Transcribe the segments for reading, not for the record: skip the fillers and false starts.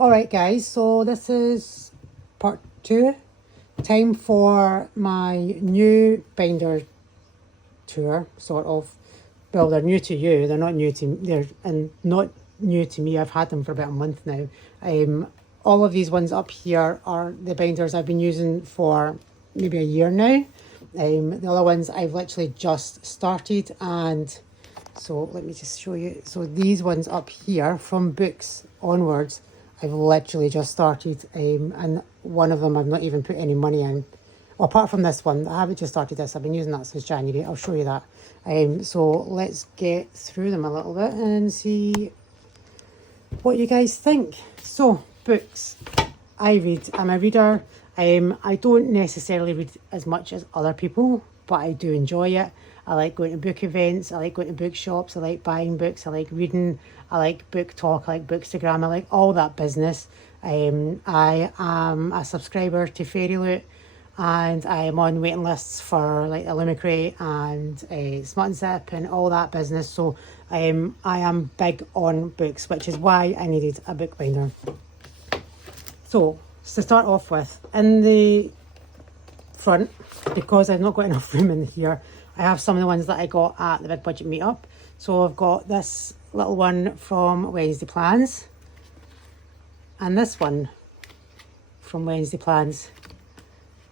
Alright guys, so this is part 2. Time for my new binder tour, sort of. Well, they're new to you, they're not new to not new to me. I've had them for about a month now. All of these ones up here are the binders I've been using for maybe a year now. The other ones I've literally just started, and so let me just show you. So these ones up here, from books onwards, I've literally just started, and one of them I've not even put any money in. Well, apart from this one, I haven't just started this. I've been using that since January. I'll show you that. So let's get through them a little bit and see what you guys think. So, books. I read. I'm a reader. I don't necessarily read as much as other people, but I do enjoy it. I like going to book events. I like going to bookshops. I like buying books. I like reading. I like book talk. I like Bookstagram. I like all that business. I am a subscriber to Fairyloot, and I am on waiting lists for like Illumicrate and Smart and Zip and all that business. So I am big on books, which is why I needed a book binder. So to start off with, in the front, because I've not got enough room in here, I have some of the ones that I got at the Big Budget meetup. So I've got this little one from Wednesday Plans, and this one from Wednesday Plans,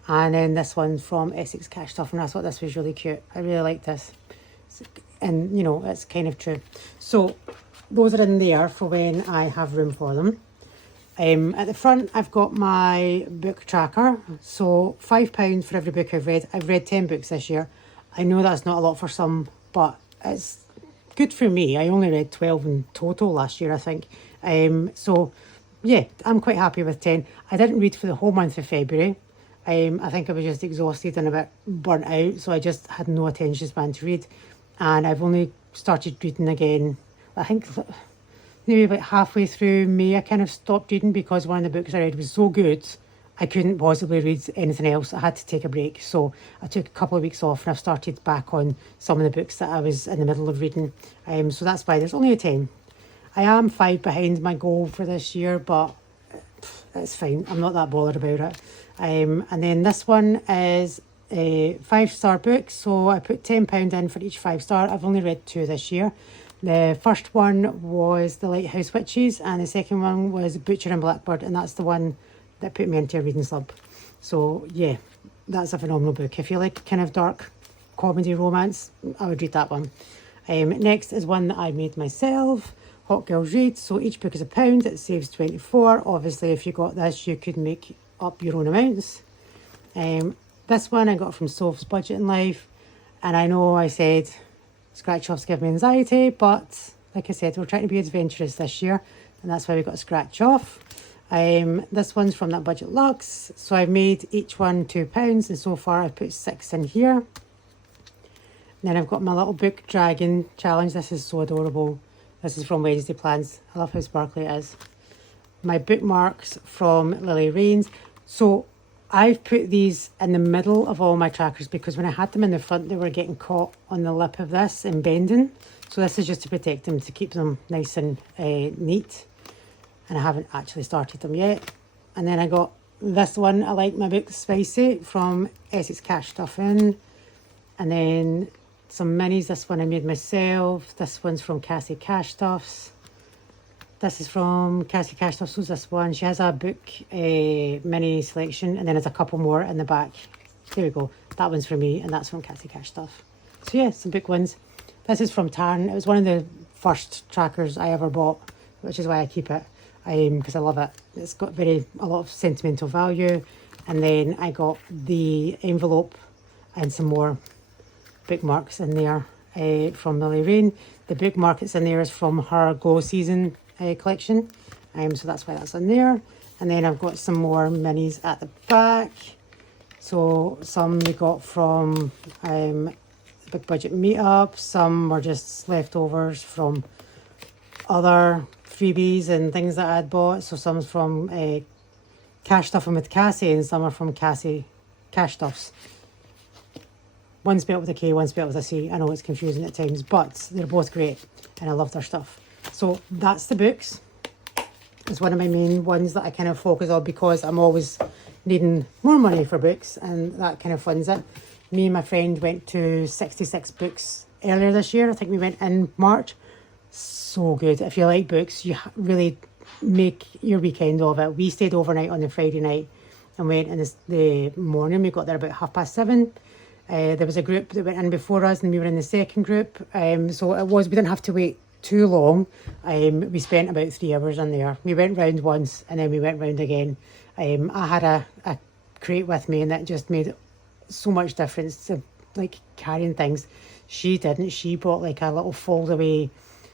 and then this one from Essex Cash Stuff, and I thought this was really cute. I really like this, and you know, it's kind of true. So those are in there for when I have room for them. At the front, I've got my book tracker. So £5 for every book I've read. I've read 10 books this year. I know that's not a lot for some, but it's good for me. I only read 12 in total last year, I think. So yeah, I'm quite happy with 10. I didn't read for the whole month of February. I think I was just exhausted and a bit burnt out, so I just had no attention span to read. And I've only started reading again, I think maybe about halfway through May. I kind of stopped reading because one of the books I read was so good I couldn't possibly read anything else. I had to take a break, so I took a couple of weeks off and I've started back on some of the books that I was in the middle of reading. So that's why there's only a 10. I am 5 behind my goal for this year, but it's fine. I'm not that bothered about it. And then this one is a 5-star book, so I put £10 in for each 5-star. I've only read 2 this year. The first one was The Lighthouse Witches, and the second one was Butcher and Blackbird, and that's the one that put me into a reading slump. So yeah, that's a phenomenal book. If you like kind of dark comedy romance, I would read that one. Next is one that I made myself, Hot Girls Read. So each book is £1. It saves 24. Obviously, if you got this, you could make up your own amounts. This one I got from Soph's Budget in Life, and I know I said scratch offs give me anxiety, but like I said, we're trying to be adventurous this year, and that's why we got a scratch off. This one's from That Budget Luxe, so I've made each one £2, and so far I've put 6 in here. And then I've got my little book dragon challenge. This is so adorable. This is from Wednesday Plans. I love how sparkly it is. My bookmarks from Lily Rains. So I've put these in the middle of all my trackers because when I had them in the front, they were getting caught on the lip of this and bending. So this is just to protect them, to keep them nice and neat. And I haven't actually started them yet. And then I got this one, I Like My Books Spicy, from Essex Cash Stuff in. And then some minis. This one I made myself. This one's from Cassie Cash Stuffs. This is from Cassie Cash Stuffs. Who's this one? She has a book mini selection, and then there's a couple more in the back. There we go. That one's for me, and that's from Cassie Cash Stuff. So yeah, some book ones. This is from Tarn. It was one of the first trackers I ever bought, which is why I keep it, because I love it. It's got a lot of sentimental value. And then I got the envelope and some more bookmarks in there from Lily Rain. The bookmark that's in there is from her Glow Season collection, so that's why that's in there. And then I've got some more minis at the back. So some we got from Big Budget meetup, some were just leftovers from other freebies and things that I'd bought. So some's from Cash Stuffing with Cassie, and some are from Cassie Cash Stuffs. One's spelled with a K, one's spelled with a C. I know it's confusing at times, but they're both great and I love their stuff. So that's the books. is one of my main ones that I kind of focus on because I'm always needing more money for books, and that kind of funds it. Me and my friend went to 66 Books earlier this year. I think we went in March. So good. If you like books, you really make your weekend of it. We stayed overnight on the Friday night and went in the morning. We got there about 7:30. There was a group that went in before us and we were in the second group. So we didn't have to wait too long. We spent about 3 hours in there. We went round once and then we went round again. I had a crate with me and that just made so much difference to like carrying things. She didn't. She bought like a little fold away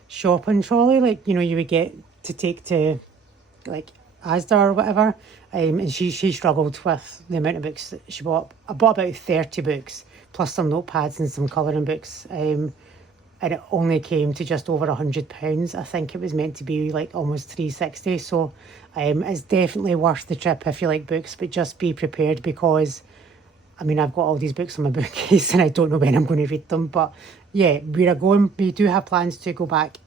shopping trolley, like, you know, you would get to take to like Asda or whatever. And she struggled with the amount of books that she bought. I bought about 30 books plus some notepads and some colouring books. And it only came to just over £100. I think it was meant to be like almost 360. So it's definitely worth the trip if you like books, but just be prepared because I mean, I've got all these books on my bookcase and I don't know when I'm going to read them. But yeah, we do have plans to go back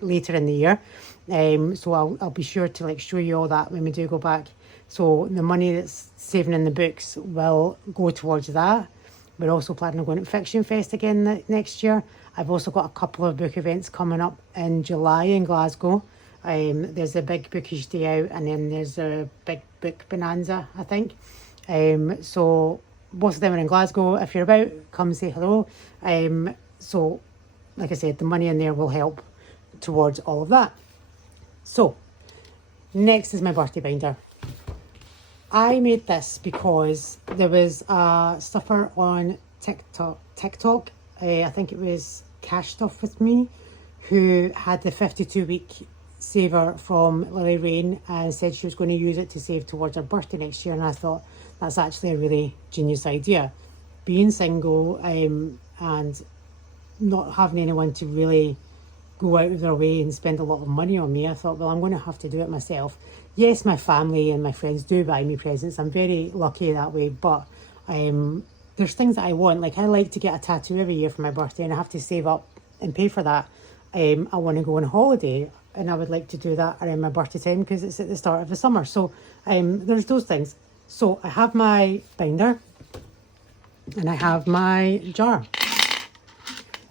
later in the year. So I'll be sure to like show you all that when we do go back. So the money that's saving in the books will go towards that. We're also planning on going to Fiction Fest again next year. I've also got a couple of book events coming up in July in Glasgow. There's a big bookish day out and then there's a big book bonanza, I think. So both of them are in Glasgow. If you're about, come say hello. So like I said, the money in there will help towards all of that. So next is my birthday binder. I made this because there was a stuffer on TikTok. I think it was Cash Stuff With Me, who had the 52-week saver from Lily Rain and said she was going to use it to save towards her birthday next year. And I thought that's actually a really genius idea. Being single and not having anyone to really go out of their way and spend a lot of money on me, I thought, well, I'm going to have to do it myself. Yes, my family and my friends do buy me presents. I'm very lucky that way, but there's things that I want. Like I like to get a tattoo every year for my birthday and I have to save up and pay for that. I want to go on holiday and I would like to do that around my birthday time because it's at the start of the summer. So there's those things. So I have my binder and I have my jar.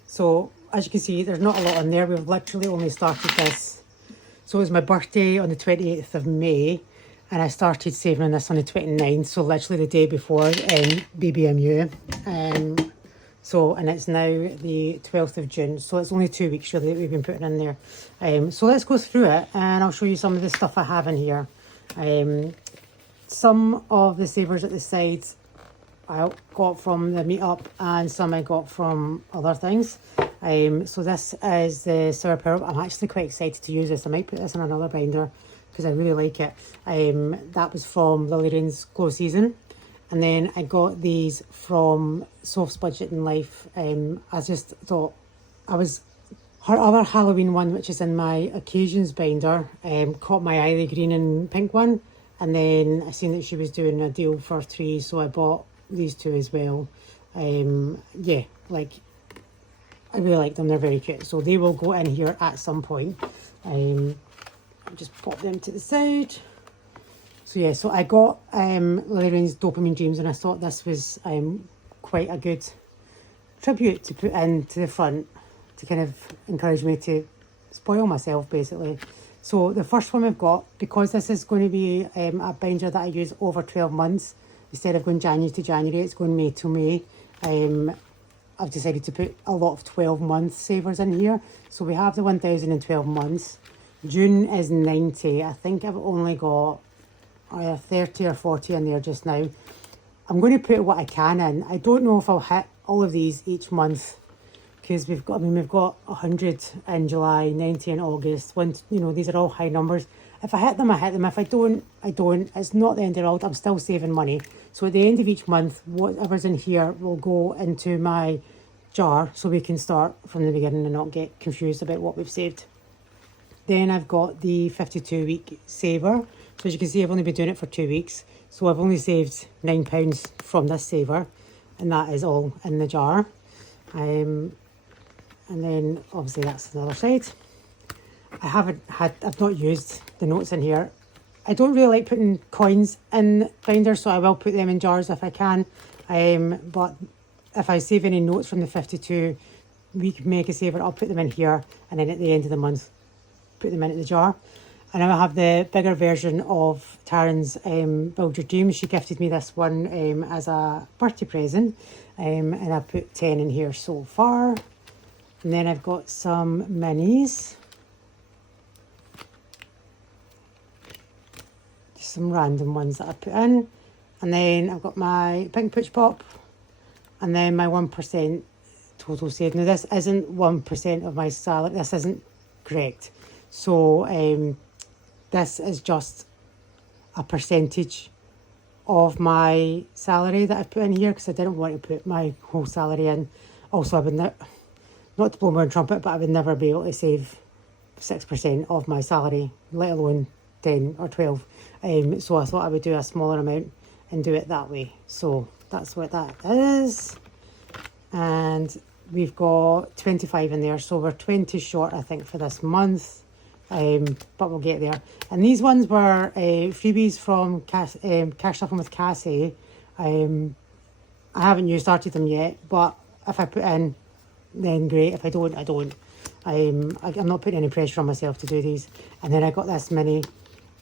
So as you can see, there's not a lot in there. We've literally only started this. So it was my birthday on the 28th of May and I started saving this on the 29th. So literally the day before BBMU. And it's now the 12th of June. So it's only 2 weeks really that we've been putting in there. So let's go through it and I'll show you some of the stuff I have in here. Some of the savers at the sides I got from the meetup and some I got from other things. So this is the Sour Pearl. I'm actually quite excited to use this. I might put this in another binder because I really like it. That was from Lily Rain's Glow Season. And then I got these from Soph's Budget in Life. I just thought her other Halloween one, which is in my Occasions binder, caught my eye, the green and pink one. And then I seen that she was doing a deal for 3, so I bought these 2 as well. Yeah, like I really like them. They're very cute. So they will go in here at some point. I'll just pop them to the side. So yeah, so I got Lily Rain's Dopamine Dreams and I thought this was quite a good tribute to put into the front to kind of encourage me to spoil myself basically. So the first one we've got, because this is going to be a binder that I use over 12 months, instead of going January to January, it's going May to May. I've decided to put a lot of 12-month savers in here. So we have the 1,012 months. June is 90. I think I've only got either 30 or 40 in there just now. I'm going to put what I can in. I don't know if I'll hit all of these each month because we've got 100 in July, 90 in August. These are all high numbers. If I hit them, I hit them. If I don't, I don't. It's not the end of the world. I'm still saving money. So at the end of each month, whatever's in here will go into my jar so we can start from the beginning and not get confused about what we've saved. Then I've got the 52-week saver. So as you can see, I've only been doing it for 2 weeks. So I've only saved £9 from this saver. And that is all in the jar. And then obviously that's the other side. I've not used the notes in here. I don't really like putting coins in binders, so I will put them in jars if I can. But if I save any notes from the 52 week Mega Saver, I'll put them in here, and then at the end of the month, put them into the jar. And I have the bigger version of Taryn's Build Your Dreams. She gifted me this one as a birthday present, and I put 10 in here so far. And then I've got some minis. Just some random ones that I put in. And then I've got my Pink Pooch Pop, and then my 1% total save. Now this isn't 1% of my salary, this isn't correct. So this is just a percentage of my salary that I put in here, because I didn't want to put my whole salary in. Also, I would not to blow my own trumpet, but I would never be able to save 6% of my salary, let alone 10 or 12. So I thought I would do a smaller amount and do it that way. So that's what that is. And we've got 25 in there, so we're 20 short, I think, for this month. But we'll get there. And these ones were freebies from Cash Shuffling with Cassie. I haven't started them yet, but if I put in, then great. If I don't, I don't. I'm not putting any pressure on myself to do these. And then I got this mini.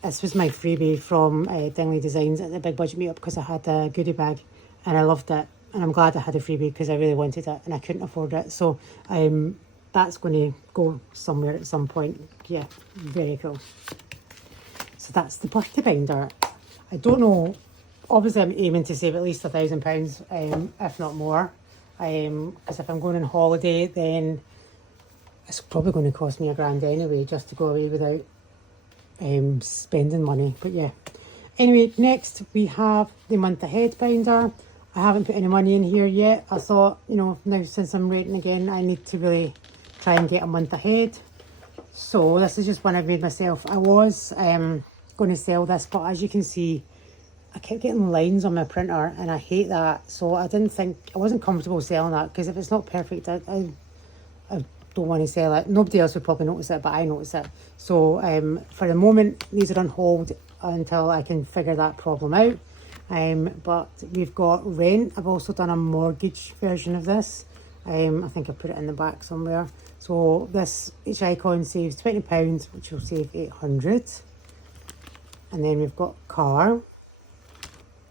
This was my freebie from Dingley Designs at the Big Budget Meetup, because I had a goodie bag and I loved it. And I'm glad I had a freebie, because I really wanted it and I couldn't afford it. So that's going to go somewhere at some point. Yeah, very cool. So that's the birthday binder. I don't know. Obviously, I'm aiming to save at least £1,000, if not more. Because if I'm going on holiday, then it's probably going to cost me £1,000 anyway, just to go away without spending money. But yeah. Anyway, next we have the month ahead binder. I haven't put any money in here yet. I thought, now since I'm rating again, I need to really try and get a month ahead. So this is just one I've made myself. I was going to sell this, but as you can see, I kept getting lines on my printer and I hate that. So I wasn't comfortable selling that, because if it's not perfect, I don't want to sell it. Nobody else would probably notice it, but I notice it. So for the moment, these are on hold until I can figure that problem out. But we've got rent. I've also done a mortgage version of this. I think I put it in the back somewhere. So each icon saves £20, which will save 800. And then we've got car,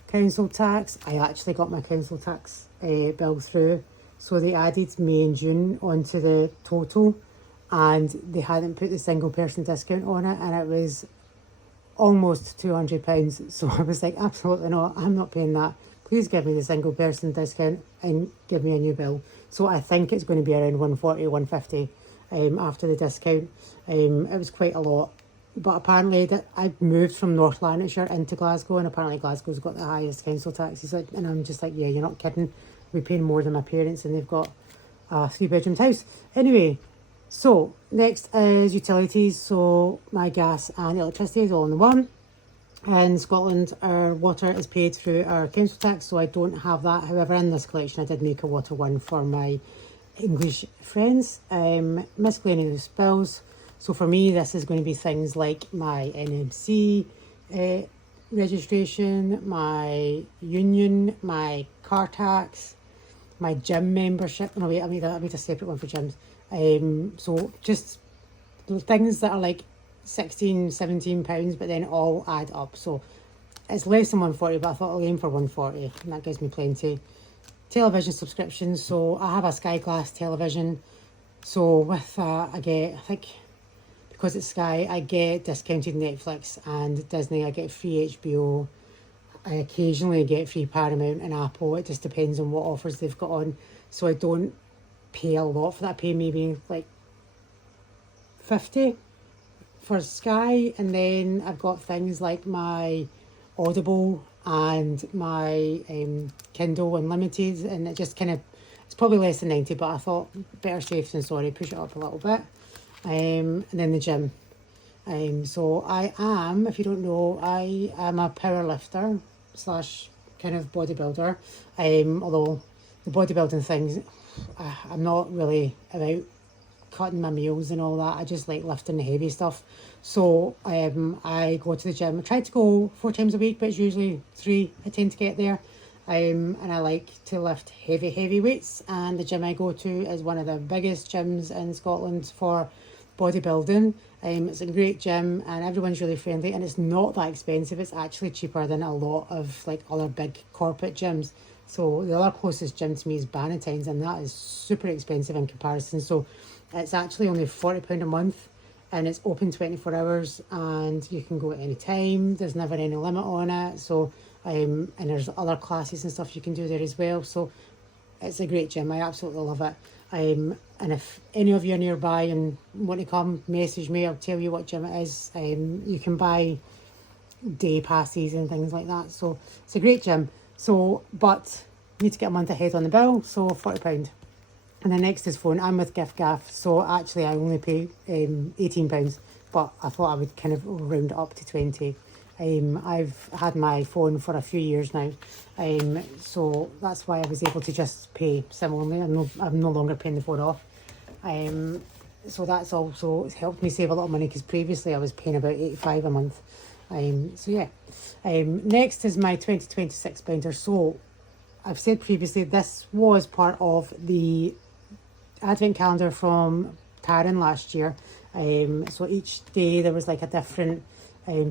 council tax. I actually got my council tax bill through. So they added May and June onto the total, and they hadn't put the single person discount on it, and it was almost £200. So I was like, absolutely not, I'm not paying that. Please give me the single person discount and give me a new bill. So I think it's going to be around 140, 150 after the discount. It was quite a lot. But apparently I moved from North Lanarkshire into Glasgow, and apparently Glasgow's got the highest council taxes. And I'm just like, yeah, you're not kidding. We're paying more than my parents, and they've got a 3-bedroom house. Anyway, so next is utilities. So my gas and electricity is all in one. In Scotland, our water is paid through our council tax, so I don't have that. However, in this collection, I did make a water one for my English friends. Miscellaneous bills. So for me, this is going to be things like my NMC registration, my union, my car tax, my gym membership. No, wait, I made a separate one for gyms. So just things that are like £16, £17, but then all add up. So it's less than 140, but I thought I'll aim for 140, and that gives me plenty. Television subscriptions. So I have a Sky Glass television. So with that, I get, I think, because it's Sky, I get discounted Netflix and Disney. I get free HBO. I occasionally get free Paramount and Apple. It just depends on what offers they've got on. So I don't pay a lot for that. I pay maybe like 50 for Sky. And then I've got things like my Audible and my Kindle Unlimited. And it just kind of, it's probably less than 90, but I thought better safe than sorry, push it up a little bit. And then the gym. So I am, if you don't know, I am a power lifter / kind of bodybuilder. Although the bodybuilding things, I'm not really about cutting my meals and all that. I just like lifting the heavy stuff. So I go to the gym. I try to go 4 times a week, but it's usually 3 I tend to get there. And I like to lift heavy weights, and the gym I go to is one of the biggest gyms in Scotland for bodybuilding. It's a great gym and everyone's really friendly, and it's not that expensive. It's actually cheaper than a lot of like other big corporate gyms. So the other closest gym to me is Bannatyne's, and that is super expensive in comparison. So it's actually only £40 a month, and it's open 24 hours, and you can go at any time. There's never any limit on it. So and there's other classes and stuff you can do there as well. So it's a great gym. I absolutely love it. And if any of you are nearby and want to come, message me. I'll tell you what gym it is. You can buy day passes and things like that. So it's a great gym. So, but need to get a month ahead on the bill. So £40. And the next is phone. I'm with Gift Gaff. So actually I only pay £18. But I thought I would kind of round it up to 20. I've had my phone for a few years now, so that's why I was able to just pay similarly. I'm no longer paying the phone off. So that's also helped me save a lot of money, because previously I was paying about £85 a month. So yeah. Next is my 2026 binder. So I've said previously this was part of the advent calendar from Taryn last year. So each day there was like a different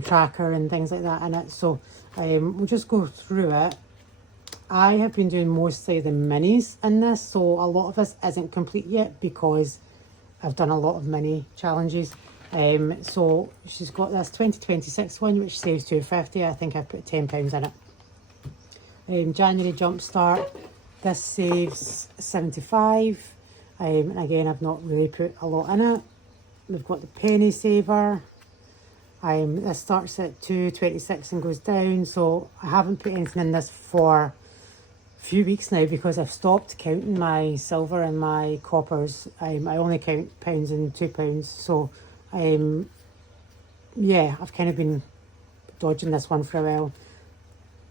tracker and things like that in it. So we'll just go through it. I have been doing mostly the minis in this, so a lot of this isn't complete yet because I've done a lot of mini challenges. So she's got this 2026 one which saves £250. I think I put £10 in it. January Jumpstart, this saves £75. And again, I've not really put a lot in it. We've got the Penny Saver. This starts at £2.26 and goes down, so I haven't put anything in this for a few weeks now because I've stopped counting my silver and my coppers. I only count pounds and £2, so yeah, I've kind of been dodging this one for a while.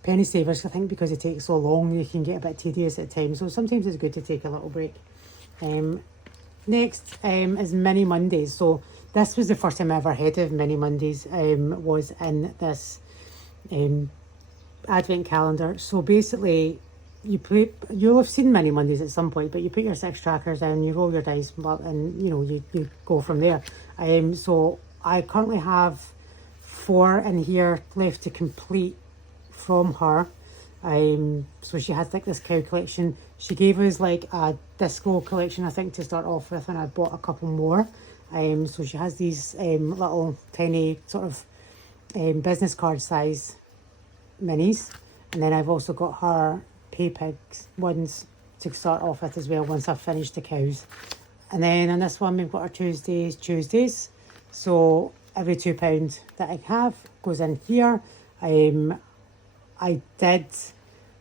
Penny Savers, I think because it takes so long, you can get a bit tedious at times, so sometimes it's good to take a little break. Next is Mini Mondays. So this was the first time I ever heard of Mini Mondays, was in this advent calendar. So basically, you'll have seen Mini Mondays at some point, but you put your 6 trackers in, you roll your dice, and you go from there. So I currently have 4 in here left to complete from her. So she has like this cow collection. She gave us like a disco collection, I think, to start off with, and I bought a couple more. So she has these little tiny sort of business card size minis, and then I've also got her pay pigs ones to start off with as well once I've finished the cows. And then on this one we've got our Tuesdays. So every £2 that I have goes in here. I did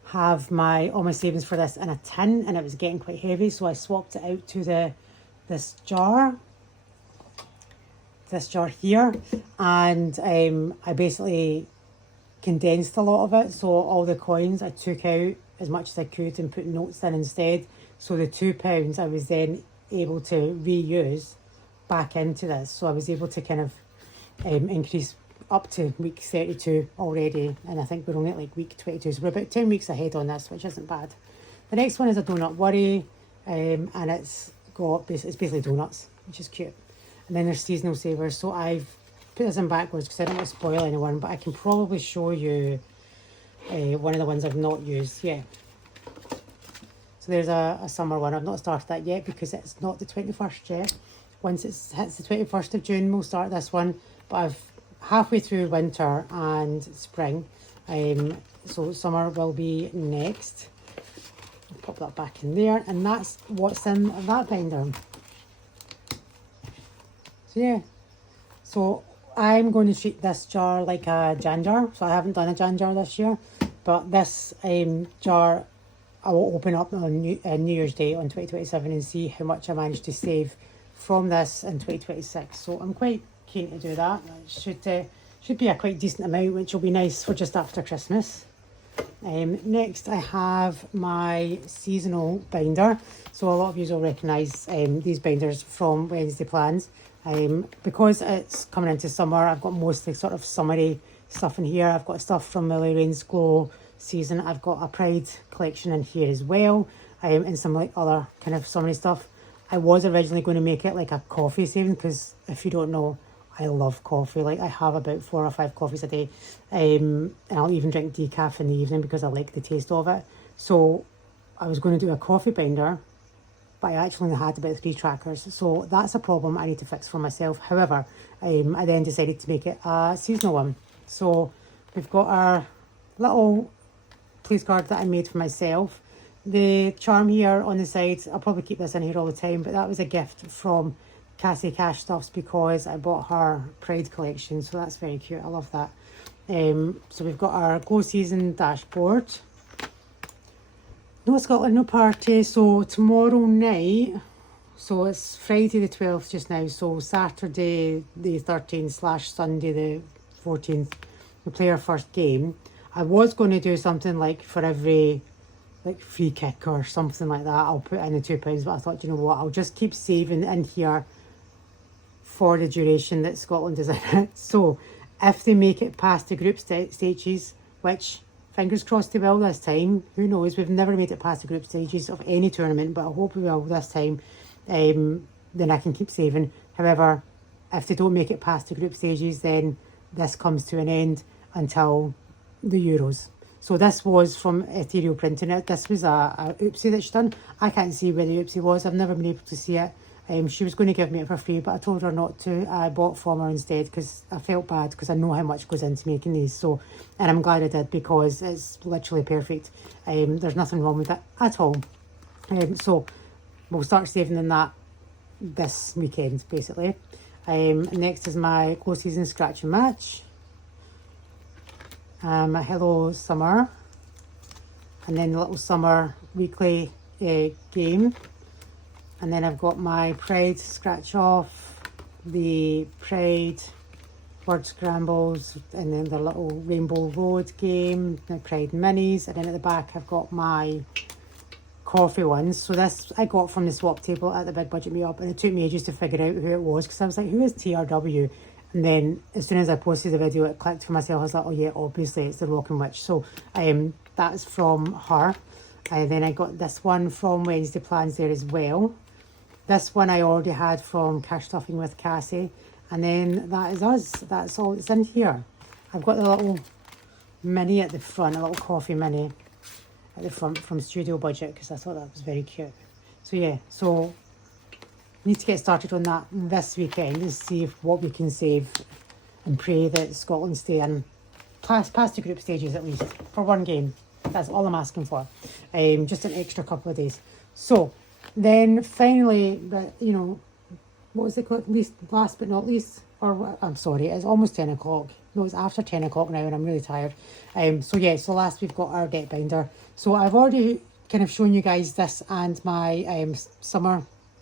have all my savings for this in a tin, and it was getting quite heavy, so I swapped it out to this jar here, and I basically condensed a lot of it. So all the coins I took out as much as I could and put notes in instead. So the £2 I was then able to reuse back into this. So I was able to kind of increase up to week 32 already, and I think we're only at like week 22, so we're about 10 weeks ahead on this, which isn't bad. The next one is a Donut Worry, and it's basically donuts, which is cute. And then there's Seasonal Savers. So I've put this in backwards because I don't want to spoil anyone, but I can probably show you one of the ones I've not used yet. So there's a summer one. I've not started that yet because it's not the 21st yet. Once it hits the 21st of June, we'll start this one. But I've halfway through winter and spring, so summer will be next. I'll pop that back in there, and that's what's in that binder. So yeah, so I'm going to treat this jar like a Jan jar. So I haven't done a Jan jar this year, but this jar I will open up on New Year's Day on 2027 and see how much I managed to save from this in 2026. So I'm quite keen to do that. It should be a quite decent amount, which will be nice for just after Christmas. Next I have my seasonal binder. So a lot of you will recognise these binders from Wednesday Plans. Because it's coming into summer, I've got mostly sort of summery stuff in here. I've got stuff from Lily Rain's Glow season. I've got a Pride collection in here as well, and some like other kind of summery stuff. I was originally going to make it like a coffee saving, because if you don't know, I love coffee. Like, I have about 4 or 5 coffees a day, and I'll even drink decaf in the evening because I like the taste of it. So I was going to do a coffee binder, but I actually only had about 3 trackers, so that's a problem I need to fix for myself. However, I then decided to make it a seasonal one. So we've got our little place card that I made for myself. The charm here on the side, I'll probably keep this in here all the time, but that was a gift from Cassie Cash Stuffs because I bought her Pride collection, so that's very cute. I love that. So we've got our Glow Season dashboard. No Scotland, no party. So tomorrow night, so it's Friday the 12th just now, so Saturday the 13th / Sunday the 14th, we play our first game. I was going to do something like for every like free kick or something like that, I'll put in the £2, but I thought, you know what, I'll just keep saving in here for the duration that Scotland is in it. So if they make it past the group stages, which fingers crossed they will this time, who knows, we've never made it past the group stages of any tournament, but I hope we will this time, then I can keep saving. However, if they don't make it past the group stages, then this comes to an end until the Euros. So this was from Ethereal Printing. This was a oopsie that she done. I can't see where the oopsie was. I've never been able to see it. She was going to give me it for free, but I told her not to. I bought from her instead because I felt bad, because I know how much goes into making these. So, and I'm glad I did, because it's literally perfect. There's nothing wrong with it at all. So we'll start saving in that this weekend, basically. Next is my Glow Season Scratch and Match. Hello Summer, and then the little summer weekly game, and then I've got my Pride scratch off, the Pride word scrambles, and then the little Rainbow Road game, the Pride minis, and then at the back I've got my coffee ones. So this I got from the swap table at the Big Budget Meetup, and it took me ages to figure out who it was, because I was like, who is TRW? And then as soon as I posted the video, it clicked for myself. I was like, oh yeah, obviously it's the Rockin' Witch. So that's from her. And then I got this one from Wednesday Plans there as well. This one I already had from Cash Stuffing with Cassie. And then that is us. That's all that's in here. I've got the little mini at the front, a little coffee mini at the front from Studio Budget, because I thought that was very cute. So yeah, so need to get started on that this weekend and see what we can save, and pray that Scotland stay in past the group stages at least for one game. That's all I'm asking for. Just an extra couple of days. So then finally, but you know, what was it called? Last but not least, or I'm sorry, it's almost 10 o'clock. No, it's after 10 o'clock now, and I'm really tired. So yeah, so last we've got our deck binder. So I've already kind of shown you guys this and my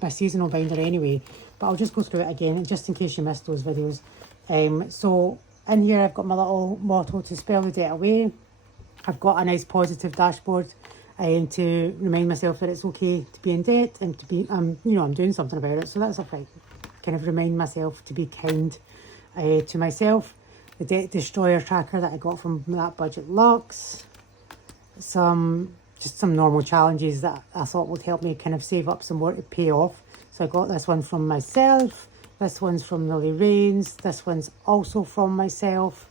my seasonal binder anyway, but I'll just go through it again just in case you missed those videos. So in here I've got my little motto to spell the debt away. I've got a nice positive dashboard to remind myself that it's okay to be in debt and to be you know, I'm doing something about it, so that's alright. Kind of remind myself to be kind to myself. The Debt Destroyer tracker that I got from Black.Budget Lux. Just some normal challenges that I thought would help me kind of save up some more to pay off. So I got this one from myself. This one's from Lily Rain's. This one's also from myself.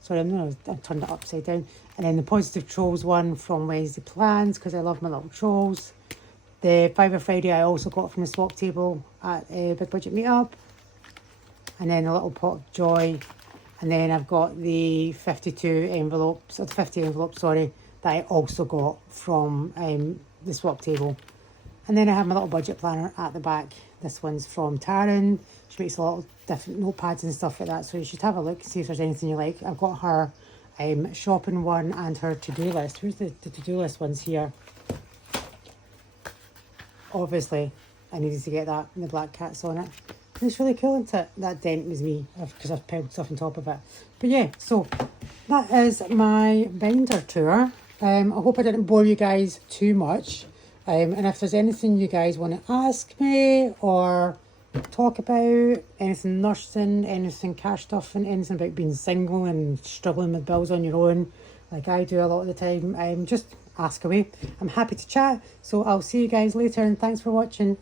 Sorry, I turned it upside down. And then the Positive Trolls one from Wednesday Plans, because I love my little trolls. The Fiver Friday I also got from the swap table at Big Budget Meetup. And then a little pot of joy. And then I've got the 52 envelopes, or the 50 envelopes, sorry, that I also got from the swap table. And then I have my little budget planner at the back. This one's from Taryn. She makes a lot of different notepads and stuff like that, so you should have a look, see if there's anything you like. I've got her shopping one and her to-do list. Where's the to-do list ones here? Obviously, I needed to get that, and the black cats on it. And it's really cool, isn't it? That dent was me, because I've piled stuff on top of it. But yeah, so that is my binder tour. I hope I didn't bore you guys too much. And if there's anything you guys want to ask me or talk about, anything nursing, anything cash stuffing, anything about being single and struggling with bills on your own, like I do a lot of the time, just ask away. I'm happy to chat. So I'll see you guys later, and thanks for watching.